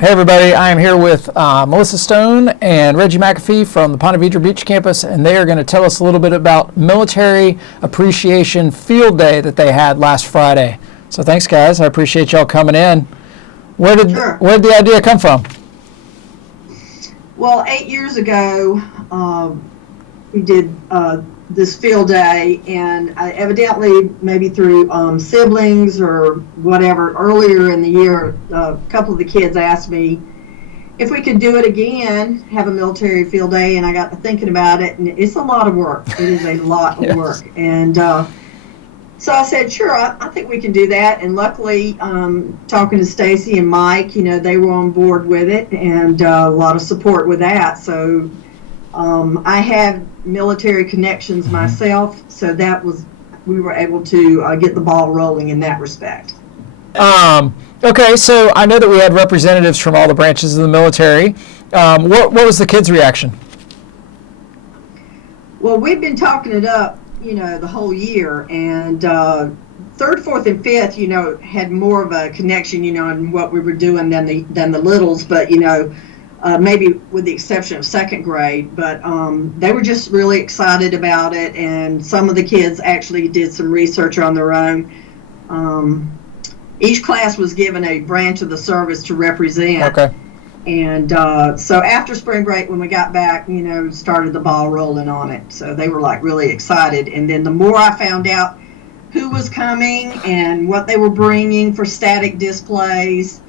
Hey everybody, I am here with Melissa Stone and Reggie McAfee from the Ponte Vedra Beach campus, and they are going to tell us a little bit about Military Appreciation Field Day that they had last Friday. So thanks guys, I appreciate y'all coming in. Where did Sure. where did the idea come from? Well, 8 years ago, we did this field day, and evidently, maybe through siblings or whatever, earlier in the year, a couple of the kids asked me if we could do it again, have a military field day, and I got to thinking about it, and it's a lot of work. It is a lot of Yes. work. And so I said, sure, I think we can do that. And luckily, talking to Stacy and Mike, they were on board with it, and a lot of support with that. So I have military connections myself, so we were able to get the ball rolling in that respect. Okay, so I know that we had representatives from all the branches of the military. What was the kids' reaction? Well, we've been talking it up, the whole year, and third, fourth, and fifth, had more of a connection, in what we were doing than the littles, but maybe with the exception of second grade, but they were just really excited about it, and some of the kids actually did some research on their own. Each class was given a branch of the service to represent. Okay. And so after spring break, when we got back, started the ball rolling on it. So they were really excited. And then the more I found out who was coming and what they were bringing for static displays,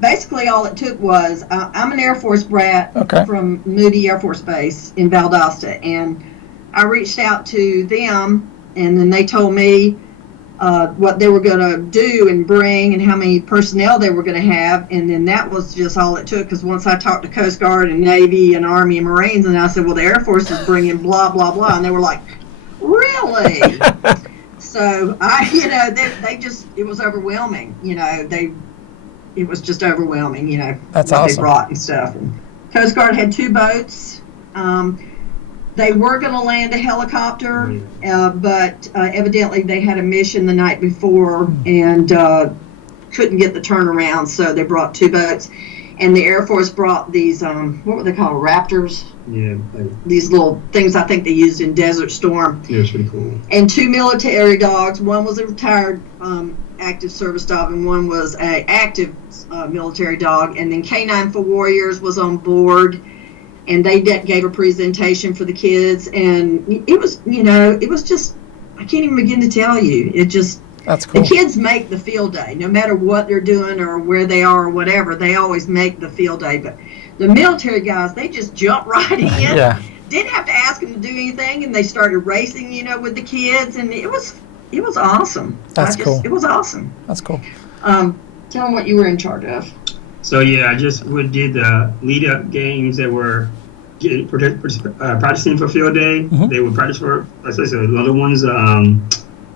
basically all it took was I'm an Air Force brat from Moody Air Force Base in Valdosta, and I reached out to them, and then they told me what they were going to do and bring and how many personnel they were going to have, and then that was just all it took, because once I talked to Coast Guard and Navy and Army and Marines, and I said, well, the Air Force is bringing blah, blah, blah, and they were like, really? So they just, it was overwhelming, it was just overwhelming, That's what awesome. they brought and stuff. And Coast Guard had 2 boats. They were going to land a helicopter, but evidently they had a mission the night before and couldn't get the turnaround, so they brought 2 boats. And the Air Force brought these, what were they called, Raptors? Yeah. These little things I think they used in Desert Storm. Yeah, it's pretty cool. And 2 military dogs. One was a retired active service dog, and one was a active military dog. And then K9 for Warriors was on board, and they gave a presentation for the kids, and it was, it was just, I can't even begin to tell you. It just, That's cool. the kids make the field day, no matter what they're doing or where they are or whatever, they always make the field day. But the military guys, they just jump right in. Yeah. Didn't have to ask them to do anything, and they started racing, with the kids, and it was awesome. That's cool. It was awesome. That's cool. Tell them what you were in charge of. So yeah, I just did the lead-up games that were practicing for field day. Mm-hmm. They would practice for, as I said, the other ones,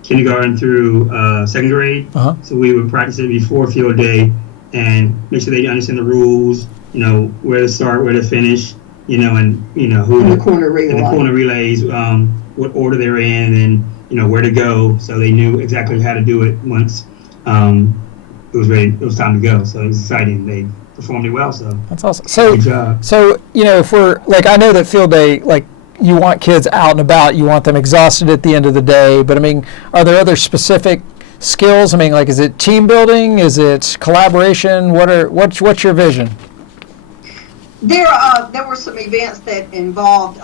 kindergarten through second grade. Uh-huh. So we would practice it before field day and make sure they understand the rules. Where to start, where to finish. Who In the corner relay. in the corner relays, what order they're in, and where to go. So they knew exactly how to do it once. It was ready. It was time to go. So it was exciting. They performed it well. So That's awesome. So, good job. if we're I know that field day, you want kids out and about, you want them exhausted at the end of the day. But are there other specific skills? Is it team building? Is it collaboration? What's your vision? There were some events that involved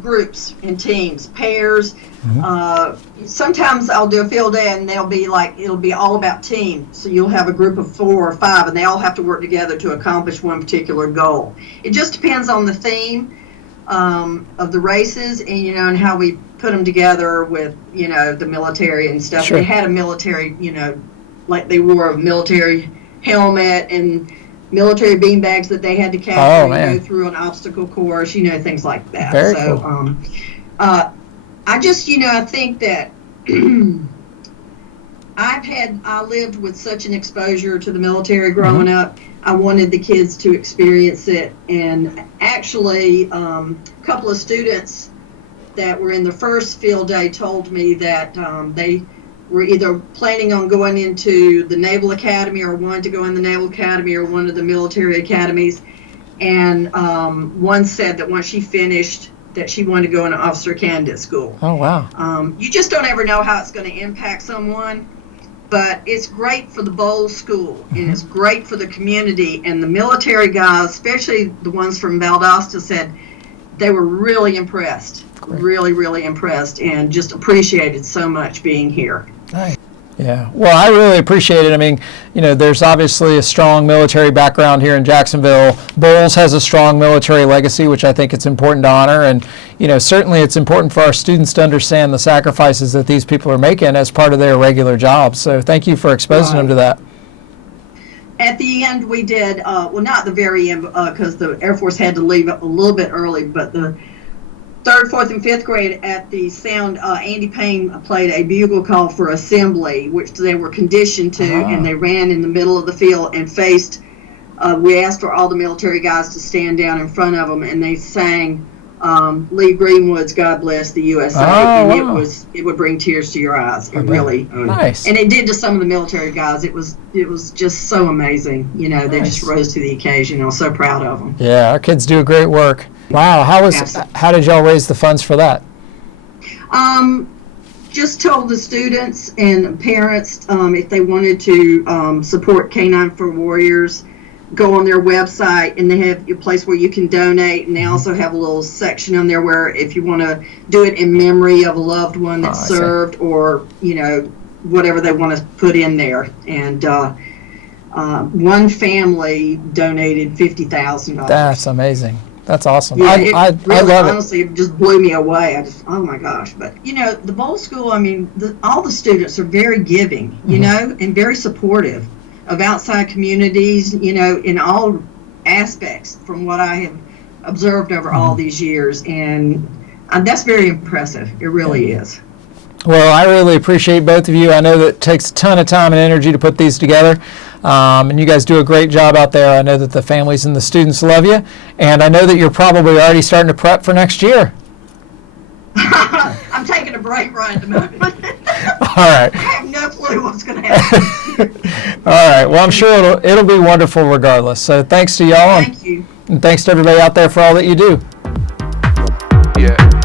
groups and teams, pairs. Mm-hmm. Sometimes I'll do a field day and it'll be all about team. So you'll have a group of 4 or 5 and they all have to work together to accomplish one particular goal. It just depends on the theme of the races and and how we put them together with the military and stuff. Sure. They had a military they wore a military helmet and military beanbags that they had to carry and go through an obstacle course, things like that. Very so cool. I just I think that I lived with such an exposure to the military growing up. I wanted the kids to experience it, and actually a couple of students that were in the first field day told me that they were either planning on going into the Naval Academy or wanted to go in the Naval Academy or one of the military academies. And one said that once she finished, that she wanted to go into officer candidate school. Oh, wow. You just don't ever know how it's going to impact someone, but it's great for the Bowles School, and it's great for the community. And the military guys, especially the ones from Valdosta, said they were really impressed, really impressed, and just appreciated so much being here. Nice. Yeah, well, I really appreciate it. I mean, you know, there's obviously a strong military background here in Jacksonville. Bowles has a strong military legacy, which I think it's important to honor. And, you know, certainly it's important for our students to understand the sacrifices that these people are making as part of their regular jobs. So thank you for exposing them to that. At the end, we did, well, not the very end, because the Air Force had to leave a little bit early, but the 3rd, 4th, and 5th grade at the sound, Andy Payne played a bugle call for assembly, which they were conditioned to, and they ran in the middle of the field and faced, we asked for all the military guys to stand down in front of them, and they sang Lee Greenwood's God Bless the USA, and it would bring tears to your eyes. It really, nice. And it did to some of the military guys. It was just so amazing. You know, they just rose to the occasion. I was so proud of them. Yeah, our kids do great work. Wow, how did y'all raise the funds for that? Just told the students and parents if they wanted to support K9 for Warriors, go on their website, and they have a place where you can donate, and they also have a little section on there where if you want to do it in memory of a loved one that served, or, you know, whatever they want to put in there. And one family donated $50,000. That's amazing. That's awesome. Yeah, I really, love honestly, it just blew me away. Oh my gosh. But, you know, the Bowles School, I mean, all the students are very giving, you know, and very supportive of outside communities, you know, in all aspects from what I have observed over all these years. And that's very impressive. It really is. Well, I really appreciate both of you. I know that it takes a ton of time and energy to put these together, and you guys do a great job out there. I know that the families and the students love you, and I know that you're probably already starting to prep for next year. I'm taking a break right at the moment. All right. I have no clue what's going to happen. All right. Well, I'm sure it'll be wonderful regardless. So thanks to y'all. Thank you. And thanks to everybody out there for all that you do. Yeah.